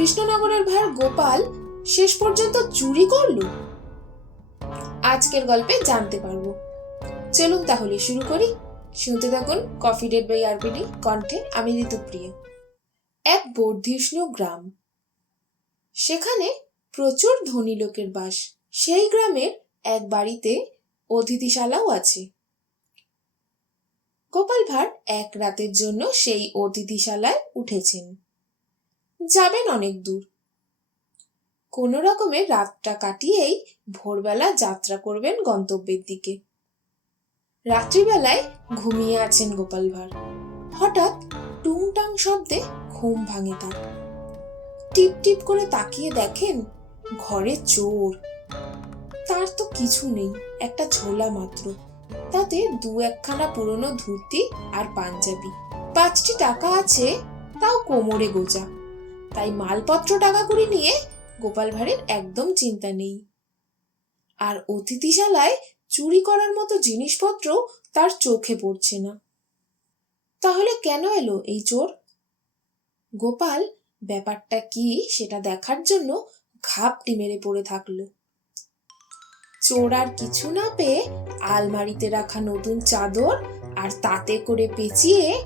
কৃষ্ণনগরের ভার গোপাল শেষ পর্যন্ত চুরি করল? আজকের গল্পে জানতে পারব। চলুন তাহলে শুরু করি। শুনতে থাকুন কফি ডেট বাই আরবিডি কণ্ঠে আমি ঋতুপ্রিয়া। এক বর্ধিষ্ণু গ্রাম। সেখানে প্রচুর ধনী লোকের বাস। সেই গ্রামের এক বাড়িতে অতিথিশালাও আছে। গোপাল ভাট এক রাতের জন্য সেই অতিথিশালায় উঠেছেন। যাবেন অনেক দূর। কোনো রকমে রাতটা কাটিয়েই ভোরবেলা যাত্রা করবেন গন্তব্যের দিকে। রাত্রিবেলায় ঘুমিয়ে আছেন গোপাল ভাঁড়। হঠাৎ টুংটাং শব্দে ঘুম ভাঙে তার। টিপ টিপ করে তাকিয়ে দেখেন ঘরে চোর। তার তো কিছু নেই, একটা ঝোলা মাত্র। তাতে দু একখানা পুরনো ধুতি আর পাঞ্জাবি। পাঁচটি টাকা আছে, তাও কোমরে গোজা। তাই মালপত্র টাকা করে নিয়ে গোপাল ভাঁড়ের একদম চিন্তা নেই। আর অতিথিশালায় চুরি করার মতো জিনিসপত্র তার চোখে পড়ছে না। তাহলে কেন এলো এই চোর? গোপাল, ব্যাপারটা কি সেটা দেখার জন্য ঘাপটি মেরে পড়ে থাকল। চোর আর কিছু না পেয়ে আলমারিতে রাখা নতুন চাদর আর তাতে করে পেঁচিয়ে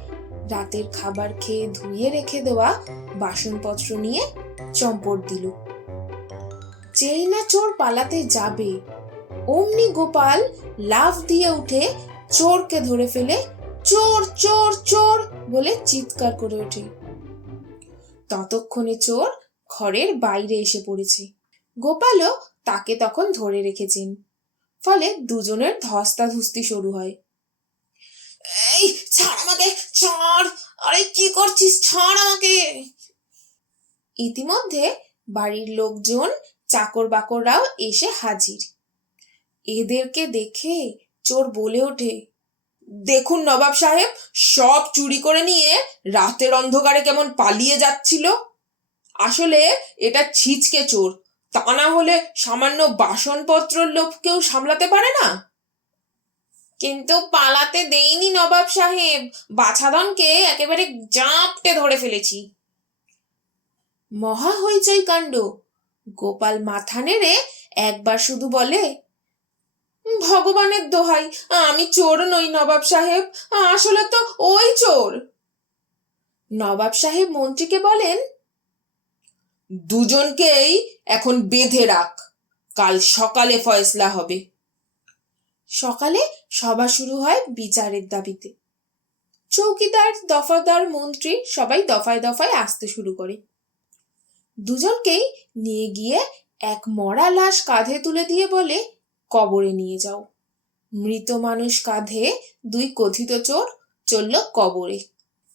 রাতের খাবার খেয়ে ধুয়ে রেখে দেওয়া বাসনপত্র নিয়ে চম্পট দিল। যেই না চোর পালাতে যাবে, অমনি গোপাল লাফ দিয়ে উঠে চোরকে ধরে ফেলে, চোর চোর চোর! বলে চিৎকার করে ওঠে। ততক্ষণে চোর ঘরের বাইরে এসে পড়েছে। গোপালও তাকে তখন ধরে রেখেছেন। ফলে দুজনের ধস্তাধস্তি শুরু হয়। এই, ছাড় আমাকে, ছাড়। আরে, কি করছিস? ছাড় আমাকে। ইতিমধ্যে বাড়ির লোকজন চাকর বাকররাও এসে হাজির। এদেরকে দেখে চোর বলে ওঠে, দেখুন নবাব সাহেব, সব চুরি করে নিয়ে রাতের অন্ধকারে কেমন পালিয়ে যাচ্ছিল। আসলে এটা ছিচকে চোর। তা না হলে সামান্য বাসনপত্রর লোভ কেউ সামলাতে পারে না? কিন্তু পালাতে দেইনি নবাব সাহেব। বাছাধনকে একেবারে জাঁপটে ধরে ফেলেছি। মহা হইচই কাণ্ড। গোপাল মাথা নেড়ে একবার শুধু বলে, ভগবানের দোহাই, আমি চোর নই নবাব সাহেব, আসলে তো ওই চোর। নবাব সাহেব মন্ত্রীকে বলেন, দুজনকেই এখন বেঁধে রাখ, কাল সকালে ফয়সলা হবে। সকালে সভা শুরু হয় বিচারের দাবিতে। চৌকিদার, দফাদার, মন্ত্রী সবাই দফায় দফায় আসতে শুরু করে। দুজনকেই নিয়ে গিয়ে এক মরা লাশ কাঁধে তুলে দিয়ে বলে, কবরে নিয়ে যাও। মৃত মানুষ কাঁধে দুই কথিত চোর চলল কবরে।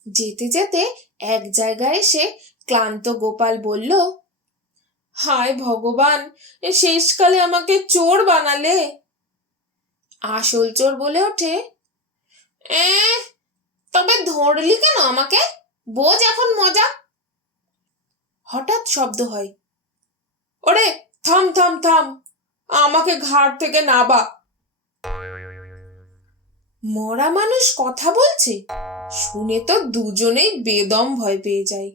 যেতে যেতে এক জায়গায় এসে ক্লান্ত গোপাল বলল, হায় ভগবান শেষকালে আমাকে চোর বানালে। আসল চোর বলে ওঠে। তবে ধরলি কেন আমাকে? বোঝ এখন মজা। হঠাৎ শব্দ হয়। ওরে, থাম থাম থাম, আমাকে ঘাট থেকে নাবা। মরা মানুষ কথা বলছে, শুনে তো দুজনেই বেদম ভয় পেয়ে যায়।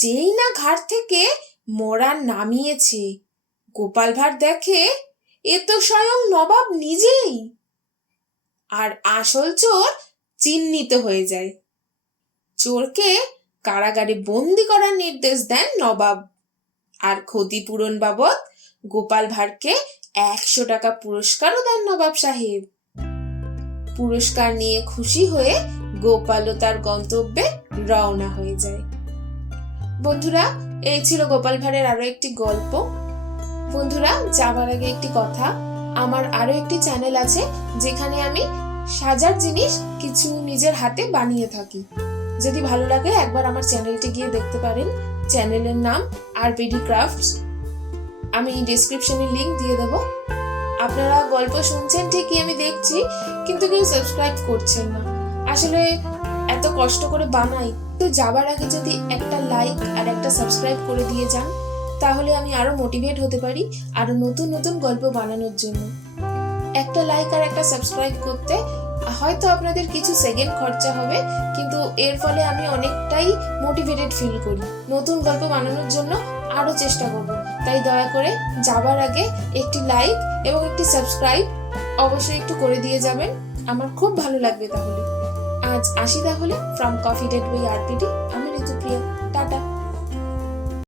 যেই না ঘাট থেকে মরা নামিয়েছে, গোপাল ভাঁড় দেখে এ তো স্বয়ং নবাব নিজেই। আর আসল চোর চিহ্নিত হয়ে যায়। চোরকে কারাগারে বন্দি করার নির্দেশ দেন নবাব। আর ক্ষতিপূরণ বাবদ গোপাল ভাঁড়কে একশো টাকা পুরস্কারও দেন নবাব সাহেব। পুরস্কার নিয়ে খুশি হয়ে গোপালও তার গন্তব্যে রওনা হয়ে যায়। বন্ধুরা, এই ছিল গোপাল ভাঁড়ের আরও একটি গল্প। বন্ধুরা, যাবার আগে একটি কথা। আমার আরও একটি চ্যানেল আছে যেখানে আমি সাজার জিনিস কিছু নিজের হাতে বানিয়ে থাকি। যদি ভালো লাগে, একবার আমার চ্যানেলটি গিয়ে দেখতে পারেন। চ্যানেলের নাম আরপিডি ক্রাফটস আমি ডেসক্রিপশনে লিংক দিয়ে দেবো। আপনারা গল্প শুনছেন ঠিকই, আমি দেখছি, কিন্তু কেউ সাবস্ক্রাইব করছেন না। আসলে এত কষ্ট করে বানাই। তো যাবার আগে যদি একটা লাইক আর একটা সাবস্ক্রাইব করে দিয়ে যান। তাহলে আমি আরও মোটিভেট হতে পারি আরও নতুন নতুন গল্প বানানোর জন্য। একটা লাইক আর একটা সাবস্ক্রাইব করতে হয়তো আপনাদের কিছু সেকেন্ড খরচা হবে, কিন্তু এর ফলে আমি অনেকটাই মোটিভেটেড ফিল করি। নতুন গল্প বানানোর জন্য আরও চেষ্টা করব। তাই দয়া করে যাবার আগে একটি লাইক এবং একটি সাবস্ক্রাইব অবশ্যই একটু করে দিয়ে যাবেন। আমার খুব ভালো লাগবে তাহলে। আজ আসি তাহলে from coffee date by RPD আমি ঋতুপ্রিয়া।